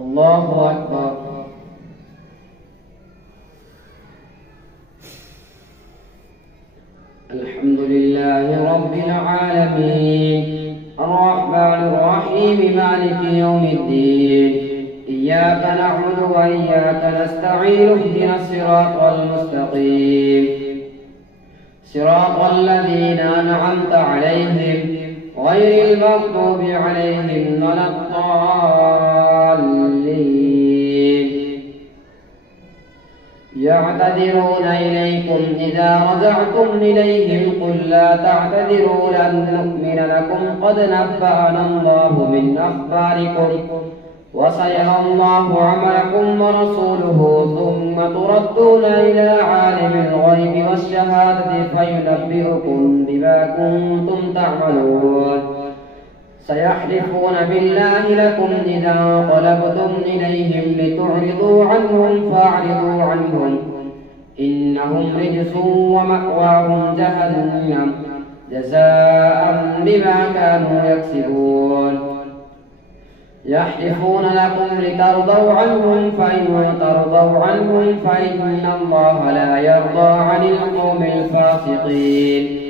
الله أكبر. الحمد لله رب العالمين الرحمن الرحيم مالك يوم الدين إياك نعبد وإياك نستعين اهدنا الصراط المستقيم صراط الذين أنعمت عليهم غير المغضوب عليهم ولا الضالين. يعتذرون إليكم إذا رجعتم إليهم قل لا تعتذروا لن نؤمن لكم قد نبأنا الله من أخباركم وسيرى الله عملكم ورسوله ثم تردون إلى عالم الغيب والشهادة فينبئكم بما كنتم تعملون. سيحلفون بالله لكم إذا انقلبتم إليهم لتعرضوا عنهم فاعرضوا عنهم إنهم رجس ومأواهم جهنم جزاء بما كانوا يكسبون. يحلفون لكم لترضوا عنهم فإن ترضوا عنهم فإن الله لا يرضى عن القوم الفاسقين.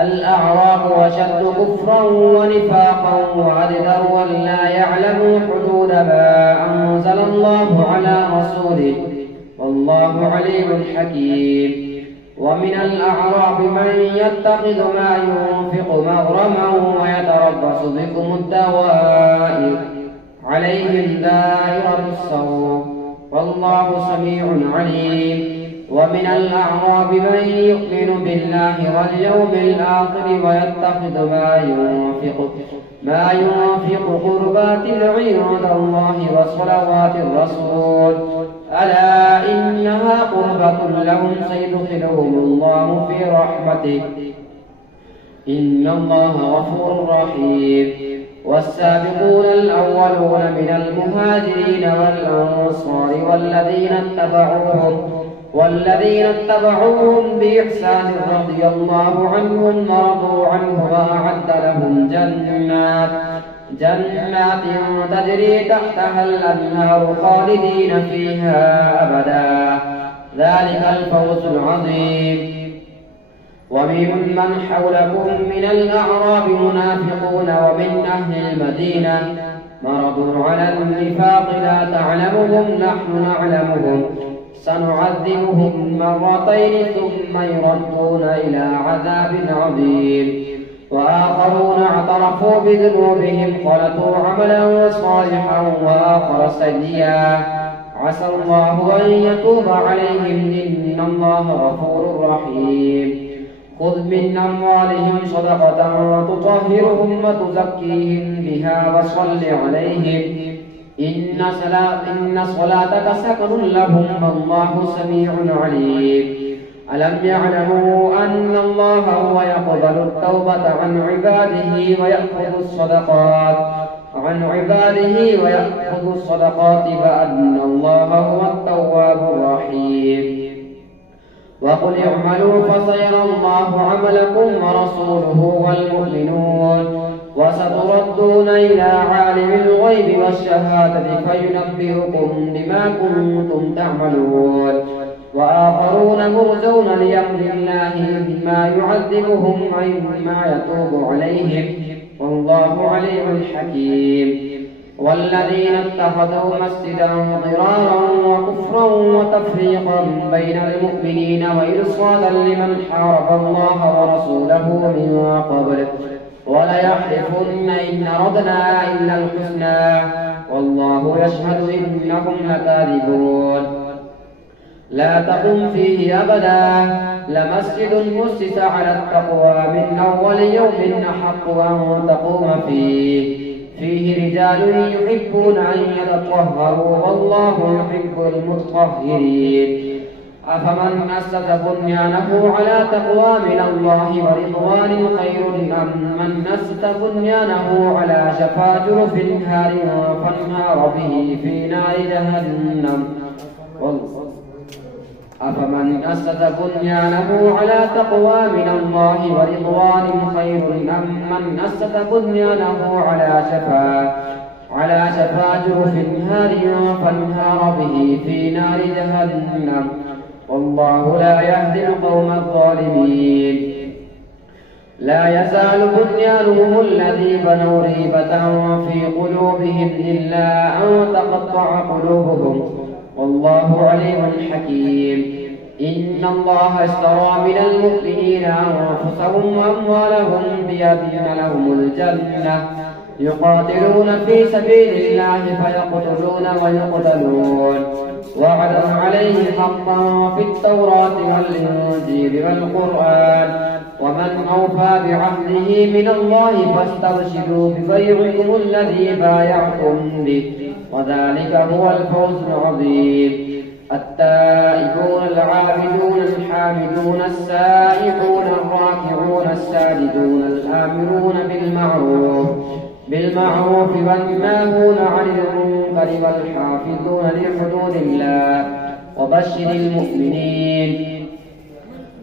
الأعراب أشد كفرا ونفاقا وأجدر ولا يعلموا حدود ما أنزل الله على رسوله والله عليم حكيم. ومن الأعراب من يتخذ ما ينفق مغرما ويتربص بكم الدوائر عليهم دائرة السوء والله سميع عليم. ومن الأعراب من يؤمن بالله واليوم الآخر ويتخذ ما ينفق قربات عند الله وصلوات الرسول ألا إنها قربة لهم سيدخلهم الله في رحمته إن الله غفور رحيم. والسابقون الأولون من المهاجرين والأنصار والذين اتبعوهم بإحسان رضي الله عنهم ورضوا عنه وأعد لهم جنات تجري تحتها الأنهار خالدين فيها أبدا ذلك الفوز العظيم. وممن حولكم من الأعراب منافقون ومن أهل المدينة مرضوا على النفاق لا تعلمهم نحن نعلمهم سنعذبهم مرتين ثم يردون إلى عذاب عظيم. وآخرون اعترفوا بذنوبهم خلطوا عملا صالحا وآخر سيئا عسى الله أن يتوب عليهم إن الله غفور رحيم. خذ من أموالهم صدقة تطهرهم وتزكيهم بها وصل عليهم إن صلاتك سكن لهم والله سميع عليم. ألم يعلموا أن الله هو يقبل التوبة عن عباده ويأخذ الصدقات وأن الله هو التواب الرحيم. وقل اعملوا فسيرى الله عملكم ورسوله والمؤمنون وستردون إلى عالم الغيب والشهادة فينبئكم بما كنتم تعملون. وآخرون مرجون لأمر الله إما يعذبهم وإما يتوب عليهم والله عليم حكيم. والذين اتخذوا مسجدا ضرارا وكفرا وتفريقا بين المؤمنين وإرصادا لمن حارب الله ورسوله من قبل وليحلفن إن أردنا إلا الحسنى والله يشهد إنهم لكاذبون. لا تقم فيه أبدا لمسجد أسس على التقوى من أول يوم أحق أن تقوم فيه رجال يحبون أن يتطهروا والله يحب المطهرين. أفمن أسس بنيانه على تقوى من الله ورضوان خير أم من أسس بنيانه على شفا جرف هار فانهار به في نار جهنم أفمن أسس بنيانه على تقوى من الله ورضوان خير أم من أسس بنيانه على شفا جرف نهار فانهار به في نار جهنم والله لا يهدي القوم الظالمين. لا يزال بنيانهم الذي بنوا ريبة في قلوبهم إلا أن تقطع قلوبهم والله عليم حكيم. إن الله اشترى من المؤمنين أنفسهم وأموالهم بأن لهم الجنة يقاتلون في سبيل الله فيقتلون ويقتلون وعدا عليه حقا في التوراة والإنجيل والقرآن ومن أوفى بعهده من الله فاستبشروا ببيعكم الذي بايعتم به وذلك هو الفوز العظيم. التائبون العابدون الحامدون السائحون الراكعون الساجدون الآمرون بالمعروف والناهون عن المنكر والحافظون لحدود الله وبشر المؤمنين.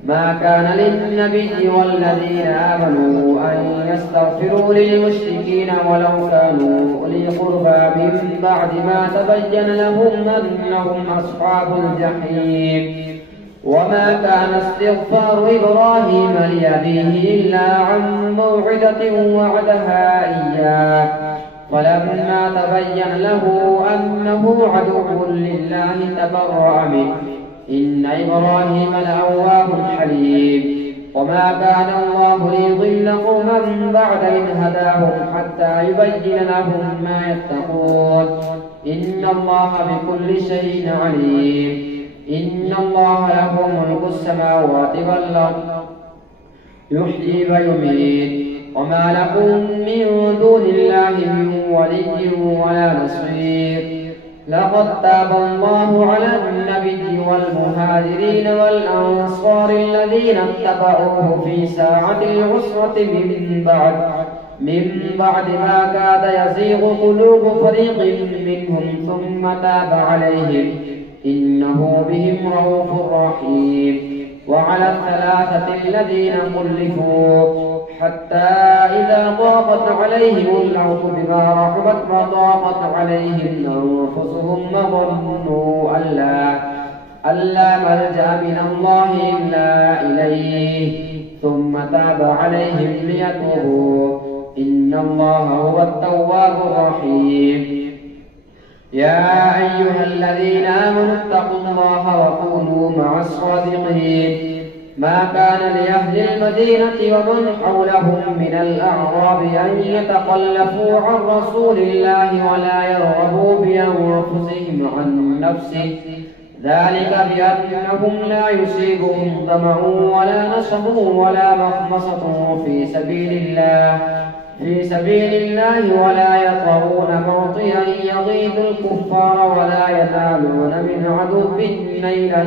ما كان للنبي والذين آمنوا أن يستغفروا للمشركين ولو كانوا أولي قربى من بعد ما تبين لهم أنهم أصحاب الجحيم. وما كان استغفار إبراهيم لأبيه إلا عن موعدة وعدها إياه فلما تبين له أنه عدو لله تبرأ منه إن إبراهيم لأواه حليم. وما كان الله ليضل قوما بعد إذ هداهم حتى يبين لهم ما يتقون إن الله بكل شيء عليم. إن الله له ملك السماوات والأرض يحيي ويميت وما لكم من دون الله من ولي ولا نصير. لقد تاب الله على النبي والمهاجرين والأنصار الذين اتبعوه في ساعة العسرة من بعد ما كاد يزيغ قلوب فريق منهم ثم تاب عليهم إنه بهم رؤوف رحيم. وعلى الثلاثة الذين خلفوا حتى إذا ضاقت عليهم الأرض بما رحبت وضاقت عليهم أنفسهم وظنوا ألا ملجأ من الله إلا إليه ثم تاب عليهم ليتوبوا إن الله هو التواب الرحيم. يا أيها الذين آمنوا اتقوا الله وكونوا مع الصادقين. ما كان لأهل المدينة ومن حولهم من الأعراب أن يتخلفوا عن رسول الله ولا يرغبوا بأنفسهم عن نفسه ذلك بأنهم لا يصيبهم ظمأ ولا نصب ولا مخمصة في سبيل الله ولا يطعون موطئا يغيظ الكفار ولا ينالون من عدو نيلا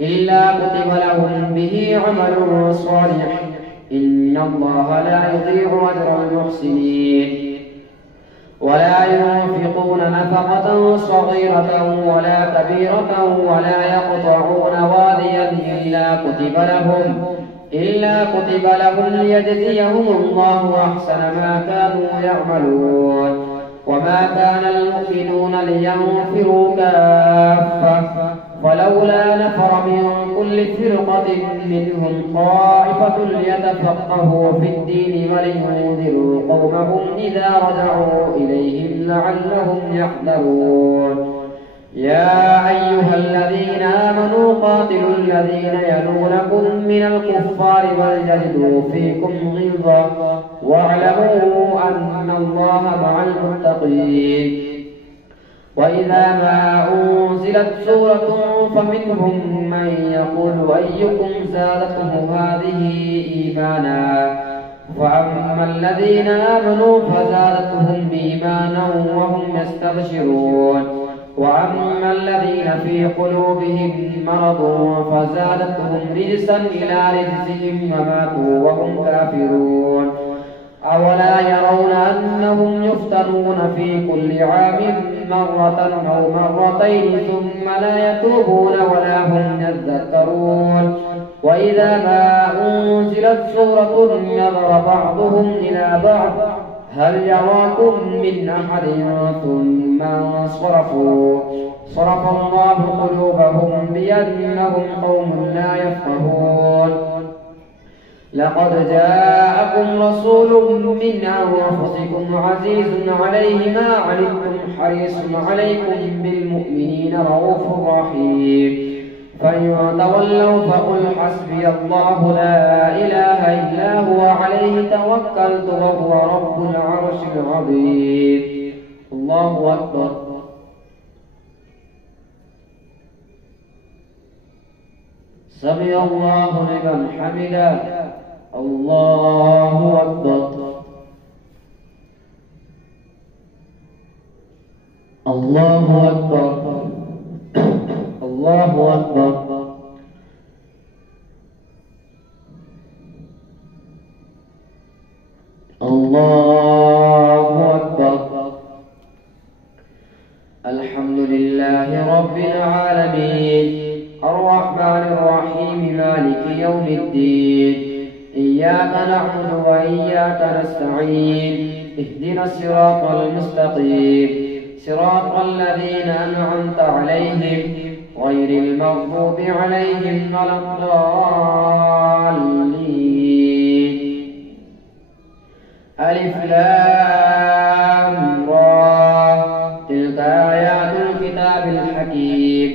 إلا كتب لهم به عمل صالح إن الله لا يضيع أجر المحسنين. ولا ينفقون نفقة صغيرة ولا كبيرة ولا يقطعون واديا إلا كتب لهم ليجزيهم الله أحسن ما كانوا يعملون. وما كان المؤمنون لينفروا كافة فلولا نفر من كل فرقة منهم طائفة ليتفقهوا في الدين ولينذروا قومهم إذا رجعوا إليهم لعلهم يحذرون. يا أيها الذين آمنوا قاتلوا الذين يلونكم من الكفار وليجدوا فيكم غلظة واعلموا أن الله مع المتقين. وإذا ما أنزلت سورة فمنهم من يقول أيكم زادته هذه إيمانا فأما الذين آمنوا فزادتهم إيمانا وهم يستبشرون وأما الذين في قلوبهم مرض فزادتهم رجسا إلى رجسهم وماتوا وهم كافرون. أولا يرون أنهم يفتنون في كل عام مرة أو مرتين ثم لا يتوبون ولا هم يذكرون. وإذا ما أنزلت سورة نظر بعضهم إلى بعض هل يراكم من أحد ثم انصرفوا صرف الله قلوبهم بأنهم قوم لا يفقهون لقد جاءكم رسول من أنفسكم عزيز عليه ما عنتم حريص عليكم بالمؤمنين رؤوف رحيم فإن تولوا فقل حسبي الله لا إله إلا هو عليه توكلت وهو رب العرش العظيم. الله أكبر. سمع الله لمن حمده. الله أكبر. الله أكبر. الله أكبر. الله أكبر. الحمد لله رب العالمين الرحمن الرحيم مالك يوم الدين إياك نعبد وإياك نستعين اهدنا الصراط المستقيم صراط الذين أنعمت عليهم غير المغضوب عليهم ولا الضالين. ألف لام را تلك آيات الكتاب الحكيم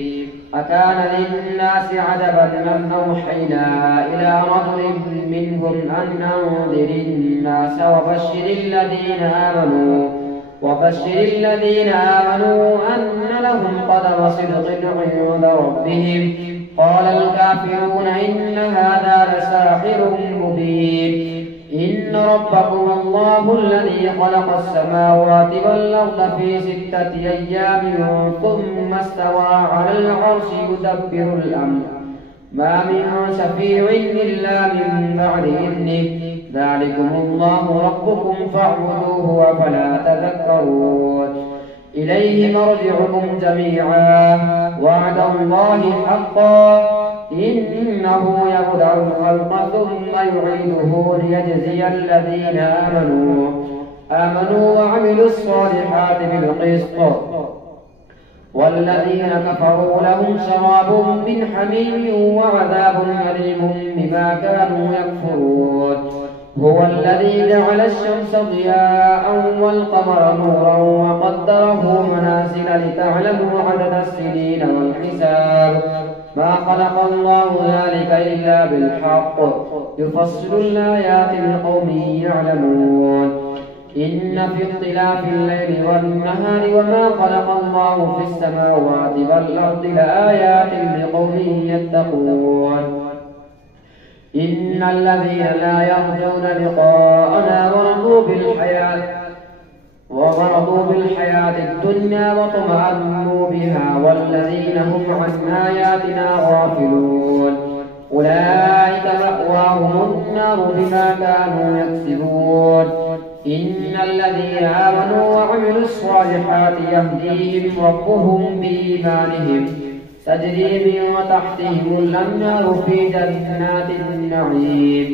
أكان للناس عجبا أن أوحينا إلى رجل منهم أن أنذر الناس وبشر الذين آمنوا أن لهم قدم صدق عند ربهم. قال الكافرون إن هذا لساحر مبين. إن ربكم الله الذي خلق السماوات والأرض في 6 أيام ثم استوى على العرش يدبر الأمر ما من شفيع إلا من بعد إذنه ذلكم الله ربكم فاعبدوه أفلا تذكرون. إليه مرجعكم جميعا وعد الله حقا إنه يبدأ الخلق ثم يعيده ليجزي الذين آمنوا وعملوا الصالحات بالقسط والذين كفروا لهم شراب من حميم وعذاب أليم بما كانوا يكفرون. هو الذي جعل الشمس ضياء والقمر نورا وقدره منازل لتعلموا عدد السنين والحساب ما خلق الله ذلك إلا بالحق يفصل الآيات لقوم يعلمون. إن في اختلاف الليل والنهار وما خلق الله في السماوات والأرض لآيات لقوم يتقون. إن الذين لا يرجون لقاءنا ورضوا بالحياة الدنيا وطمأنوا بها والذين هم عن آياتنا غافلون أولئك مأواهم النار بما كانوا يكسبون. إن الذين آمنوا وعملوا الصالحات يهديهم ربهم بإيمانهم تجري من تحتهم الأنهار في جنات النعيم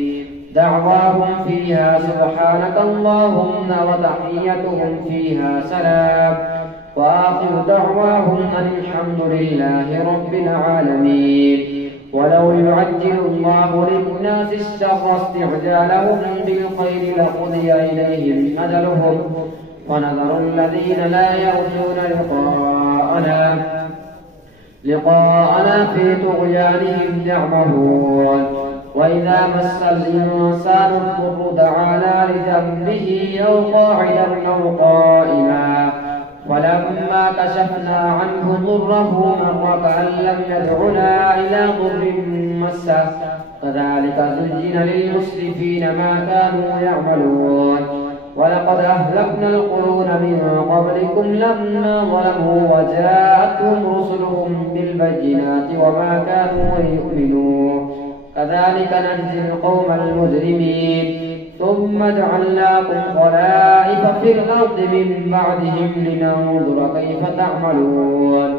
دعواهم فيها سبحانك اللهم وتحيتهم فيها سلام وآخر دعواهم أن الحمد لله رب العالمين. ولو يعجل الله للناس الشر استعجالهم بالخير لقضي إليهم أجلهم ونذر الذين لا يرجون لقاءنا في طغيانهم يعمهون. وإذا مس الإنسان الضر دعانا لجنبه أو قاعدا أو قائما ولما كشفنا عنه ضره مر كأن لم يدعنا إلى ضر مسه كذلك زين للمسرفين ما كانوا يعملون. ولقد أهلكنا القرون من قبلكم لما ظلموا وجاءتهم رسلهم بالبينات وما كانوا ليؤمنوا كذلك نجزي القوم المجرمين. ثم جعلناكم خلائف في الأرض من بعدهم لننظر كيف تعملون.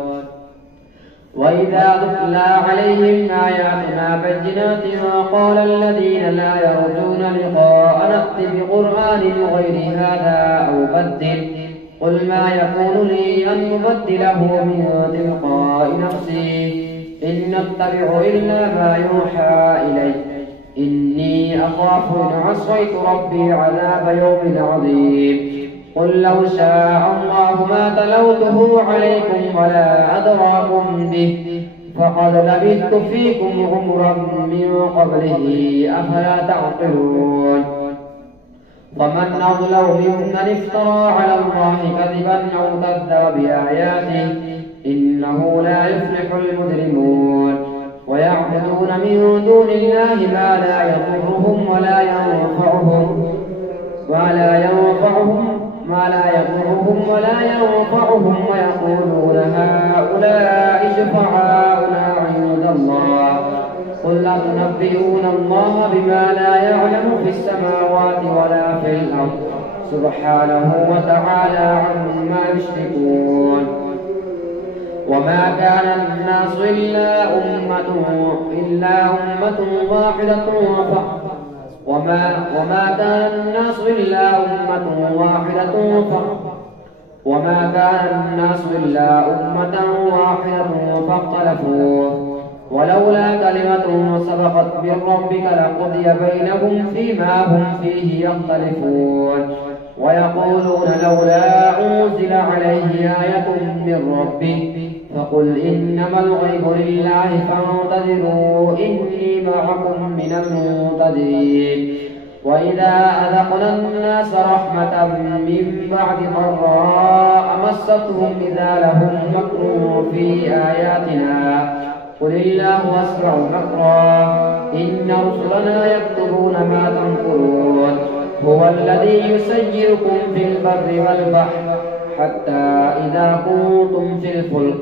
وإذا تتلى عليهم آياتنا بينات قال الذين لا يرجون لقاء نأت بقرآن غير هذا أو بدل قل ما يكون لي أن أبدله من تلقاء نفسي إن أتبع إلا ما يوحى إلي إني أخاف إن عصيت ربي عذاب يوم عظيم قل لو شاء الله ما تلوته عليكم ولا أدراكم به فقد لبثت فيكم عمرا من قبله أفلا تعقلون ومن أظلم ممن افترى على الله كذبا أو كذب بآياته إنه لا يفلح المجرمون ويعبدون من دون الله ما لا يضرهم ولا ينفعهم ويقولون هؤلاء شفعاؤنا عند الله قل أتنبئون الله بما لا يعلم في السماوات ولا في الأرض سبحانه وتعالى عما يشركون وما كان الناس إلا أمة واحدة وما كان الناس إلا أمة واحدة فاختلفوا ولولا كلمة سبقت من ربك لقضي بينهم فيما هم فيه يختلفون ويقولون لولا أنزل عليه آية من ربه فقل إنما الغيب لله فانتظروا إني معكم من المنتظرين وإذا أذقنا الناس رحمة من بعد ضراء مستهم إذا لهم مكر في آياتنا قل الله أسرع مكرا إن رسلنا يكتبون ما تنكرون هو الذي يسيركم في البر والبحر حتى إذا كنتم في الفلك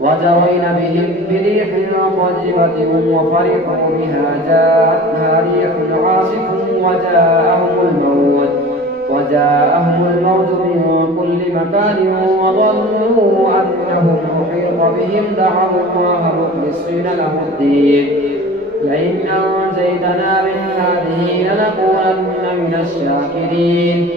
وجرين بهم بريح طيبة وفرحوا بها جاءتها ريح عاصف وجاءهم الموت من كل مكان وظنوا أنهم محيط بهم دعوا الله مخلصين له الدين لئن أنجيتنا من هذه لنكونن من الشاكرين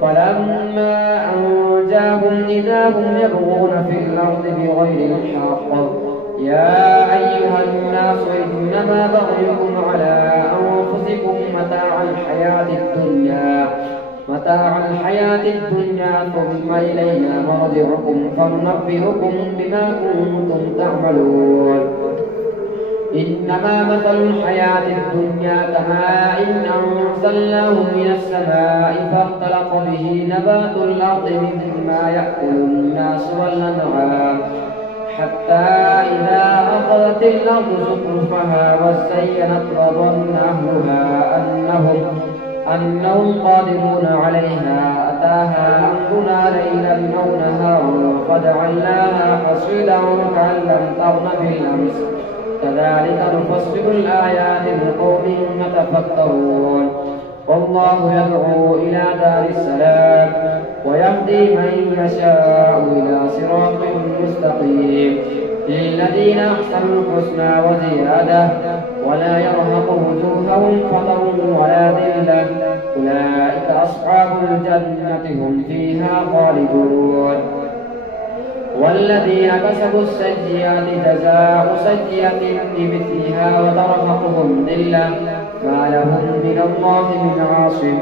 فلما أنجاهم إذا هم يبغون في الأرض بغير الحق يا أيها الناس إنما بغيكم على أنفسكم متاع الحياة الدنيا ثم إلينا مرجعكم فننبئكم بما كنتم تعملون إنما مثل الحياة الدنيا كماء أنزلناه من السماء فاختلط به نبات الأرض مما يأكل الناس والأنعام حتى إذا أخذت الأرض زخرفها وزينت وظن أهلها أنهم قادرون عليها أتاها أمرنا ليلا أو نهارا فجعلناها حصيدا كأن لم تغن بالأمس كذلك نفصل الآيات لقوم يتفكرون والله يدعو إلى دار السلام ويهدي من يشاء إلى صراط مستقيم للذين أحسنوا الحسنى وزيادة ولا يرهق وجوههم قتر ولا ذلة أولئك أصحاب الجنة هم فيها خالدون والذين كسبوا السيئات جزاء سيئة بمثلها وترهقهم ذلة ما لهم من الله من عاصم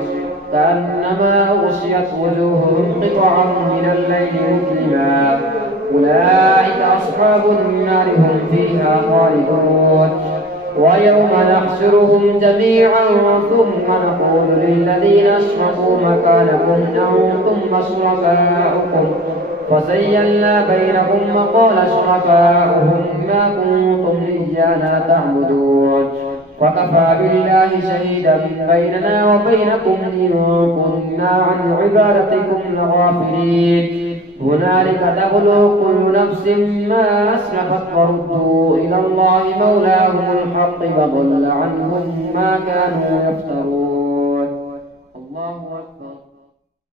كأنما أغشيت وجوههم قطعا من الليل مظلما أولئك أصحاب النار هم فيها خالدون ويوم نحشرهم جميعا ثم نقول للذين أشركوا مكانكم أنتم شركاؤكم فزينا بينهم وقال شركاؤهم ما كنتم إيانا تعبدون فكفى بالله شهيدا بيننا وبينكم إن كنا عن عبادتكم لغافلين هنالك تبلو كل نفس ما أسلفت وردوا إلى الله مولاهم الحق وضل عنهم ما كانوا يفترون